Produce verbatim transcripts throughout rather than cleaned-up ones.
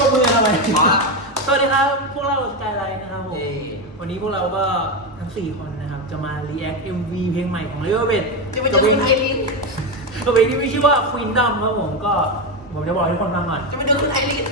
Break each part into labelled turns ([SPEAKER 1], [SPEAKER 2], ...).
[SPEAKER 1] มือทำไมสวัสดีครับพวกเราสกายไลน์นะครับผมวันนี้พวกเราก็ทั้งสี่คนนะครับจะมา react เอ็ม วี เพลงใหม่ของ Riverbed กับเพลงกับเพลงที่มีชื่อว่า Queendom ครับผมก็ผมจะบอกให้ทุกคนฟังก่อนจะไปดูคุณไอริส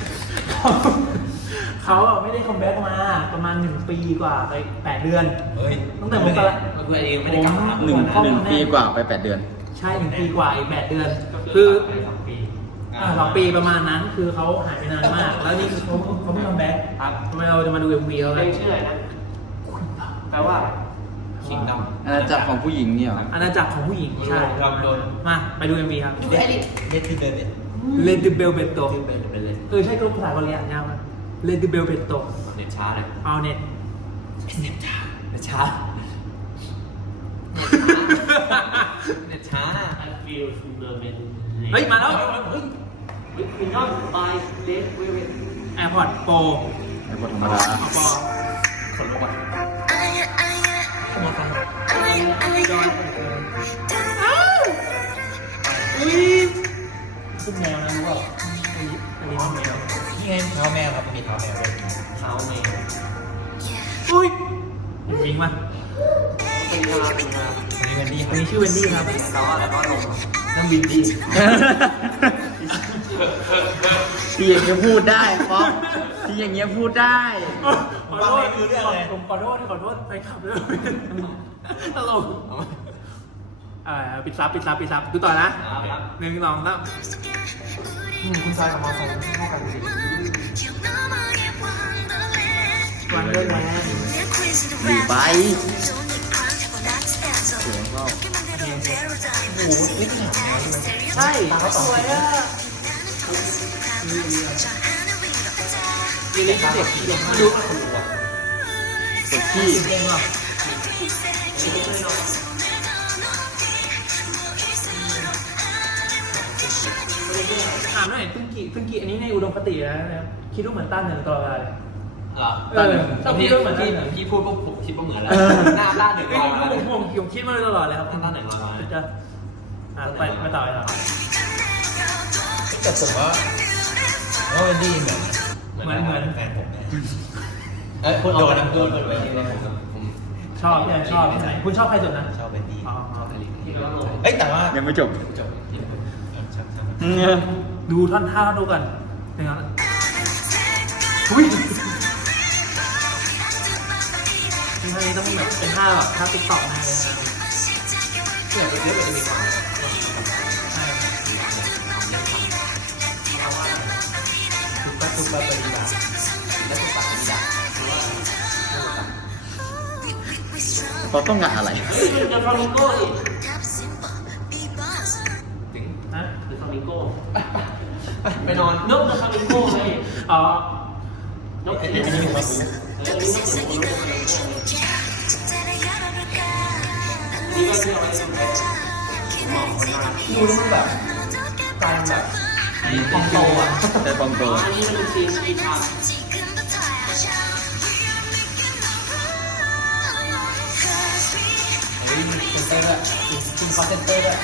[SPEAKER 1] เขาไม่ได้คัมแบ็กมาประมาณหนึ่งปีกว่าไปแปดเดือนตั้งแต่ผมตอนผมเองไม่ได้กลับมาหนึ่งหนึ่งปีกว่าไปแปดเดือนใช่หนึ่งปีกว่าอีกแปดเดือนคือสองปีประมาณนั้นคือเขาหายไปนานมากแล้วนี่คือเขาเขาไม่คัมแบ็กทำไมเราจะมาดู เอ็ม วี เขาเลยชื่ออะไรนะแปลว่าคิงดำอาณาจักรของผู้หญิงเนี่ยหรออาณาจักรของผู้หญิงใช่มาไปดู เอ็ม วี ครับเลดดิเบลเบตเลดดิเบลเบตโตเออใช่ก็ภาษาเกาหลีอ่านยากมากเลดดิเบลเบตโตเน็ตช้าเลยเอาเน็ตเน็ตช้าเน็ตช้าเน็ตช้าเฮ้ยมาแล้ววินนอมบายเลดเวเวแอร์พอร์ตโปรแอร์พอร์ตธรรมดาโปรขนลุกอ่ะมาฟังจอยอุ้ยซุ่มแมวนะรู้เปล่าอันนี้อันนี้แมวนี่ไงเท้าแมวครับมีเท้าแมวด้วยเท้าแมวอุ้ยจริงมั้ยเป็นคาราเป็นคาราอันนี้เวนดี้อันนี้ชื่อเวนดี้ครับเราอะไรน้อยลงนั่งวินดี้ที่อย่างเงี้ยพูดได้ป๊อกที่อย่างเงี้ยพูดได้ขอโทษคือเรื่องอะไรผมขอโทษขอโทษไปขับเลยตลกอ่าปิดซับปิดซับปิดซับดูต่อนะหนึ่งสองสามคุณชายกับมาใส่เข้ากันสิวันเลิกแมนดีไปเสียงก็โอ้โหไม่ถึงใช่สวยอ่ะมีเล็กเด็กเด็กมากดูเด็กที่เก่งอ่ะถามหน่อยตึ้งกี่ตึ้งกี่อันนี้ในอุดมคตินะคิดว่าเหมือนตั้นหนึ่งตลอดเวลาเลยเออชอบคิดว่าเหมือนที่พี่พูดพวกผมคิดว่าเหมือนแล้วหน้าด้านหนึ่งผมผมผมคิดมาตลอดเลยครับหน้าหนึ่งร้อยจะอ่าไปไปต่อไปต่อ
[SPEAKER 2] แต่ผมว่าว่าเวนดี้เหมือน
[SPEAKER 1] เหมือนเหมือน
[SPEAKER 2] แฟนผมเอ้ยคุณโดนนะโดนโดนเวนดี้เลยผม
[SPEAKER 1] ชอบเนี่ยชอบคุณชอบใครสุดนะ
[SPEAKER 2] ชอบเวนดี้ชอบอลิเอ้ยแต่ว่า
[SPEAKER 3] ยังไม่จบ
[SPEAKER 2] จบ
[SPEAKER 1] ดูท่อนท่าดูกันเป็นไงอุ้ยท่านี้ต้องแบบเป็นท่าแบบท่าติ๊กต็อกแน่เลยนะ
[SPEAKER 2] เนี่ยเป็นเรื่องมันจะมีความทุกปัจจุบันปริยาและทุกปัจจุบัน
[SPEAKER 3] เขาต้องการอะไร
[SPEAKER 1] จะฟลามิงโก้อีกถึงฮะคือฟลามิงโก้
[SPEAKER 2] ไปนอน
[SPEAKER 1] นกจะฟลามิงโก้ไหมอ๋อนกที่นี่มาดูนี่ก็เที่ยวอะไรดูแล้วมันแบบการแบบฟองโตอ่ะ
[SPEAKER 3] แต่ฟองโต
[SPEAKER 1] อันนี้มันเป็นซีนที่ทำ
[SPEAKER 2] เฮ้ยเซนเตอร์อะจริงคอนเซนเตอร์อะ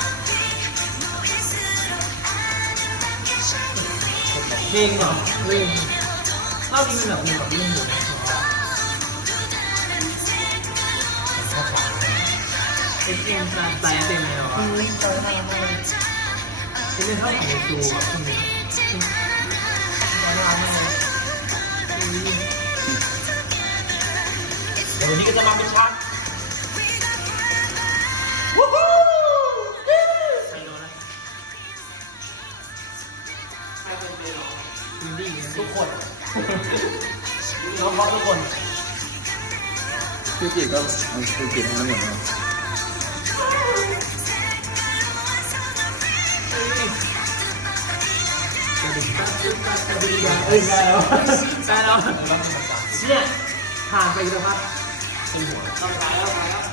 [SPEAKER 1] เพลงเหรอเพลงรอบนี้มันแบบมีแบบเล่นอยู่นะเอ็มเอ็มใจใจเต็มเลยเหรอวะเล่นเท่าไหร่เล่นเท่าไหร่ในตัวแบบคนนี้
[SPEAKER 2] เดี๋ยววันนี้ก็จะมาเป็นชัก
[SPEAKER 1] วู้ฮู้ใครโดนนะใครเป็นเบลล์วินดี้ทุกคนน้องบอสทุกคน
[SPEAKER 3] คือจีบก็คือจีบทั้งหมดเลย
[SPEAKER 1] เอ้ยได้แล้วได้แล้วเนี่ยผ่านไปแล้วครับเป็นหัวต้องไปแล้วไปแล้ว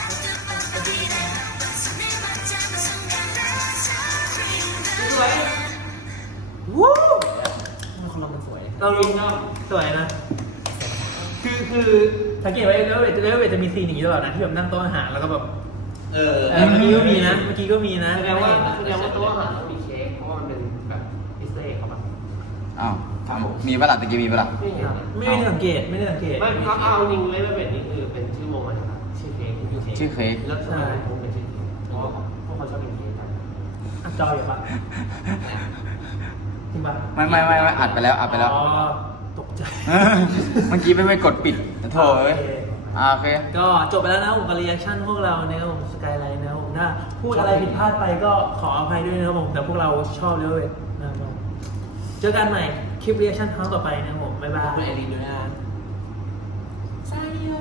[SPEAKER 1] สวยวู้
[SPEAKER 2] คนเรามันสวย
[SPEAKER 1] เราลุงสวยนะคือคือสังเกตไว้แล้วเวทแล้วเวทจะมีซีนอย่างนี้ตลอดนะที่แบบนั่งโต๊ะอาหารแล้วก็แบบเออเมื่อกี้ก็มีนะเมื่อกี้ก็มีนะแสดงว่าแสดงว่าโต๊ะอาหารต้องมีเค้กเพราะว่ามันเป็นแบบอิสเตอร์เอ็กครับ
[SPEAKER 3] อ้าว
[SPEAKER 2] ครับผม
[SPEAKER 3] มีปะล่ะตะกี้มีปะล่ะ
[SPEAKER 4] ไม่เห็น
[SPEAKER 1] ครับไม่ได้สังเกตไม่ได้สังเกต
[SPEAKER 4] ไม่ก็เอาจริงเลยไม่เป็นนี่คือเป็นชื่อวงอะไรครับชื่อเพลงชื่อเพลง
[SPEAKER 3] ชื่อเค้ก
[SPEAKER 4] แล้วทำไมวงเป็นชื่อเพลงเพราะว่าเพราะเขาชอบเป็นเพลงกัน
[SPEAKER 1] อัดจออยู่ปะจริงปะ
[SPEAKER 3] ไม่ไม่ไม่ไม่อัดไปแล้วอัดไปแล้ว
[SPEAKER 1] อ๋อตกใจ
[SPEAKER 3] เมื่อกี้ไม่ไปกดปิดโถเอ้ยอ่าโอเค
[SPEAKER 1] ก็จบไปแล้วนะผมกับรีแอคชั่นพวกเรานะครับผมสกายไลน์นะครับผมถ้าพูดอะไรผิดพลาดไปก็ขออภัยด้วยนะครับผมแต่พวกเราชอบเลยนะครับผมเจอกันใหม่คลิปรีแอคชั่นครั้งต่อไปนะครับผมบ๊ายบาย
[SPEAKER 4] คุณเอลินด้วยนะ